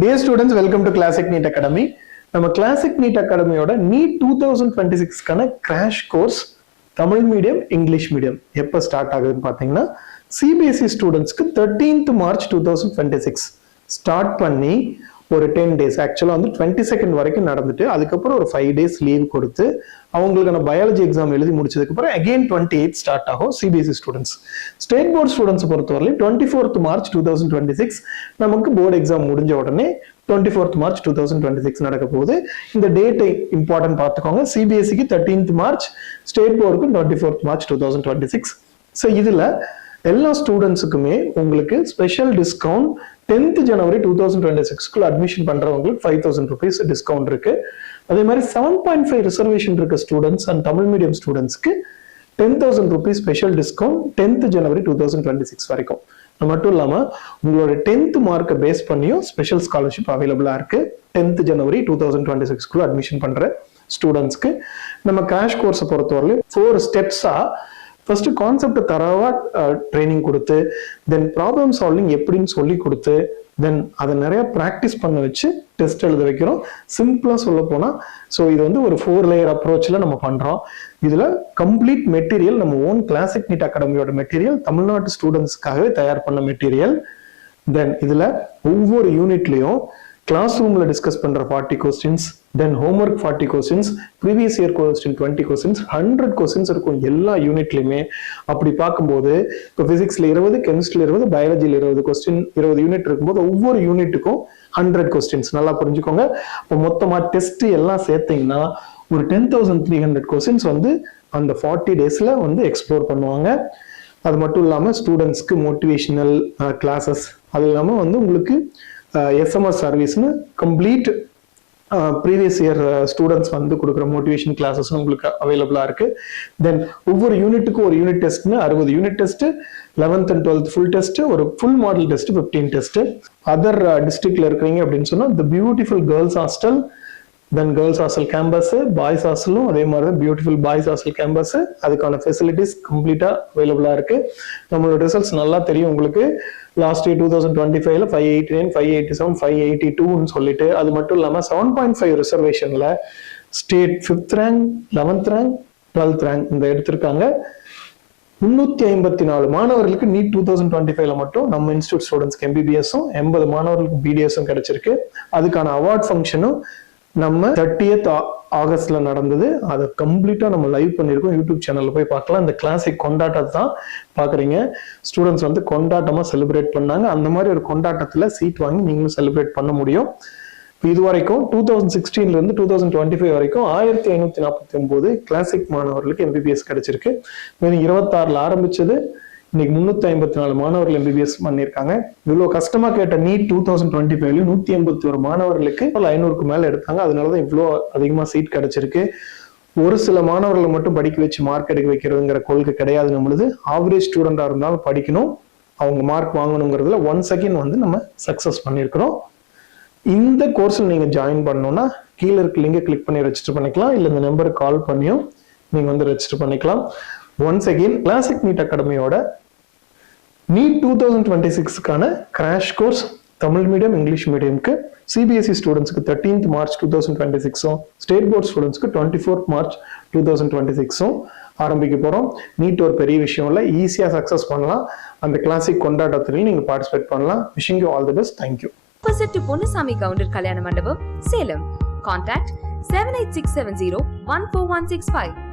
Dear students, welcome to Classic NEET Academy. நம்ம Classic NEET Academy-யோட NEET 2026க்கான crash course Tamil medium English medium எப்போ start ஆகுதுன்னு பார்த்தீங்கன்னா CBSE ஸ்டூடெண்ட்ஸ்க்கு 13th March 2026 start பண்ணி ஒரு 10 days ஆக்சுவலாக வந்து 22nd வரைக்கும் நடந்துட்டு அதுக்கப்புறம் ஒரு 5 days லீவ் கொடுத்து அவங்களுக்கான பயாலஜி எக்ஸாம் எழுதி முடிச்சதுக்கப்புறம் அகெயின் 28 ஸ்டார்ட் ஆகும் CBSE students. State board students பொறுத்தவரையிலும் 24th March 2026 நமக்கு போர்டு எக்ஸாம் முடிஞ்ச உடனே 24th March 2026 நடக்க போகுது. இந்த டேட்டை இம்பார்ட்டன்ட் பார்த்துக்கோங்க. சிபிஎஸ்சிக்கு 13th March, ஸ்டேட் போர்டுக்கு 24th March 2026. ஸோ இதுல எல்லா ஸ்டூடெண்ட்ஸுக்குமே உங்களுக்கு special discount 10th January 2026 admission பண்றவங்களுக்கு 5,000 rupees டிஸ்கவுண்ட் இருக்கு. அதே மாதிரி 7.5 ரிசர்வேஷன் இருக்க ஸ்டூடெண்ட்ஸ் அண்ட் தமிழ் மீடியம் ஸ்டூடெண்ட்ஸ்க்கு 10,000 rupees special discount 10th January 2026 வரைக்கும். அது மட்டும் இல்லாம உங்களோட 10th மார்க்கை பேஸ் பண்ணியும் ஸ்பெஷல் ஸ்காலர்ஷிப் அவைலபிளா இருக்கு. 10th January 2026 அட்மிஷன் பண்ற ஸ்டூடெண்ட்ஸ்க்கு நம்ம கிராஷ் கோர்ஸை பொறுத்தவரையிலும் 4 ஸ்டெப்ஸா ஃபர்ஸ்ட் கான்செப்ட் தரவா ட்ரைனிங் கொடுத்து தென் ப்ராப்ளம் சால்விங் எப்படின்னு சொல்லி கொடுத்து தென் அதை நிறைய ப்ராக்டிஸ் பண்ண வச்சு டெஸ்ட் எழுத வைக்கிறோம். சிம்பிளா சொல்ல போனா ஸோ இது வந்து ஒரு 4 லேயர் அப்ரோச்ல நம்ம பண்றோம். இதுல கம்ப்ளீட் மெட்டீரியல் நம்ம ஓன் கிளாசிக் நீட் அகாடமியோட மெட்டீரியல், தமிழ்நாட்டு ஸ்டூடெண்ட்ஸ்க்காகவே தயார் பண்ண மெட்டீரியல். தென் இதுல ஒவ்வொரு யூனிட்லயும் கிளாஸ் ரூம்ல டிஸ்கஸ் பண்ற 40 questions, then homework 40 questions, previous year question 20 questions, 100 questions இருக்கும் எல்லா யூனிட்லயுமே. அப்படி பார்க்கும்போது இப்போ பிசிக்ஸ்ல 20, கெமிஸ்ட்ரியில் 20, பயாலஜியில் 20 கொஸ்டின், 20 யூனிட் இருக்கும்போது ஒவ்வொரு யூனிட்டுக்கும் 100 கொஸ்டின்ஸ். நல்லா புரிஞ்சுக்கோங்க. இப்போ மொத்தமா டெஸ்ட் எல்லாம் சேர்த்தீங்கன்னா ஒரு 10,300 கொஸ்டின்ஸ் வந்து அந்த 40 டேஸ்ல வந்து எக்ஸ்ப்ளோர் பண்ணுவாங்க. அது மட்டும் இல்லாம ஸ்டூடெண்ட்ஸ்க்கு மோட்டிவேஷனல் கிளாஸஸ், அது இல்லாம வந்து உங்களுக்கு எஸ்எம்எஸ் சர்வீஸ்னு கம்ப்ளீட் ப்ரீவியஸ் இயர் ஸ்டூடெண்ட்ஸ் வந்து கொடுக்குற மோட்டிவேஷன் கிளாஸஸ் உங்களுக்கு அவைலபிளா இருக்கு. தென் ஒவ்வொரு யூனிட்டுக்கும் ஒரு யூனிட் டெஸ்ட்னு 60 unit test, 11th and 12th full test, ஒரு full model test 15 test. Other டிஸ்ட்ரிக்ட்ல இருக்கிறீங்க அப்படின்னு சொன்னா the beautiful girls hostel, then girls hostel campus, boys ஹாஸ்டலும் அதே மாதிரி தான் பியூட்டிஃபுல் பாய்ஸ் ஹாஸ்டல் கேம்பஸ். அதுக்கான ஃபெசிலிட்டிஸ் கம்ப்ளீட்டா அவைலபிளா இருக்கு. நம்மளோட ரிசல்ட்ஸ் நல்லா தெரியும் உங்களுக்கு. லாஸ்ட் இயர் 2025ல 589, 587, 582ன்னு சொல்லிட்டு, அது மட்டும் இல்லாம 7.5 ரிசர்வேஷன்ல state 5th rank, 11th rank, 12th rank இந்த எடுத்திருக்காங்க. 354 மாணவர்களுக்கு நீட் 2025ல மட்டும் நம்ம இன்ஸ்டியூட் ஸ்டூடெண்ட்ஸ்க்கு எம்பிபிஎஸும் 80 மாணவர்களுக்கு பிடிஎஸும் கிடைச்சிருக்கு. அதுக்கான அவார்ட் ஃபங்க்ஷனும் நம்ம 30th ஆகஸ்ட்ல நடந்தது. அதை கம்ப்ளீட்டா நம்ம லைவ் பண்ணிருக்கோம். யூடியூப் சேனல்ல போய் பார்க்கலாம். இந்த கிளாசிக் கொண்டாட்டத்தை தான் பாக்குறீங்க. ஸ்டூடெண்ட்ஸ் வந்து கொண்டாட்டமா செலிப்ரேட் பண்ணாங்க. அந்த மாதிரி ஒரு கொண்டாட்டத்துல சீட் வாங்கி நீங்களும் செலிப்ரேட் பண்ண முடியும். இது வரைக்கும் 2016ல இருந்து 2025 வரைக்கும் 1549 கிளாசிக் மாணவர்களுக்கு எம்பிபிஎஸ் கிடைச்சிருக்கு. மேலும் 26ல ஆரம்பிச்சது, இன்னைக்கு 354 மாணவர்கள் எம்பிபிஎஸ் பண்ணியிருக்காங்க. இவ்வளவு கஷ்டமா கேட்ட நீட் 2025 181 மாணவர்களுக்கு 500க்கு மேல எடுத்தாங்க. அதனாலதான் இவ்வளோ அதிகமா சீட் கிடைச்சிருக்கு. ஒரு சில மாணவர்களை மட்டும் படிக்க வச்சு மார்க் எடுக்க வைக்கிறதுங்கிற கொள்கை கிடையாது நம்மளுது. ஆவரேஜ் ஸ்டூடெண்டா இருந்தாலும் படிக்கணும், அவங்க மார்க் வாங்கணுங்கிறதுல 1 செகண்ட் வந்து நம்ம சக்சஸ் பண்ணியிருக்கிறோம். இந்த கோர்ஸ்ல நீங்க ஜாயின் பண்ணணும்னா கீழே இருக்க லிங்கை கிளிக் பண்ணி ரெஜிஸ்டர் பண்ணிக்கலாம், இல்ல இந்த நம்பருக்கு கால் பண்ணியும் நீங்க வந்து ரெஜிஸ்டர் பண்ணிக்கலாம். ஒன்ஸ் அகெயின் கிளாசிக் நீட் அகாடமியோட நீட் 2026க்கான crash course Tamil medium English மீடியம்க்கு சிபிஎஸ்இ ஸ்டூடெண்ட்ஸ்க்கு 13th March 2026, ஸ்டேட் போர்ட் ஸ்டூடெண்ட்ஸ்க்கு 24th March 2026 ஆரம்பிக்க போறோம். நீட் ஒரு பெரிய விஷயம் இல்லை, ஈஸியா சக்சஸ் பண்ணலாம். அந்த கிளாசிக் கொண்டாட்டத்திலையும் நீங்க பார்ட்டிசிபேட் பண்ணலாம். Wishing you all the best. Thank you. Opposite to Ponnusamy Gounder கல்யாண மண்டபம், சேலம். கான்டாக்ட் 78670 14165.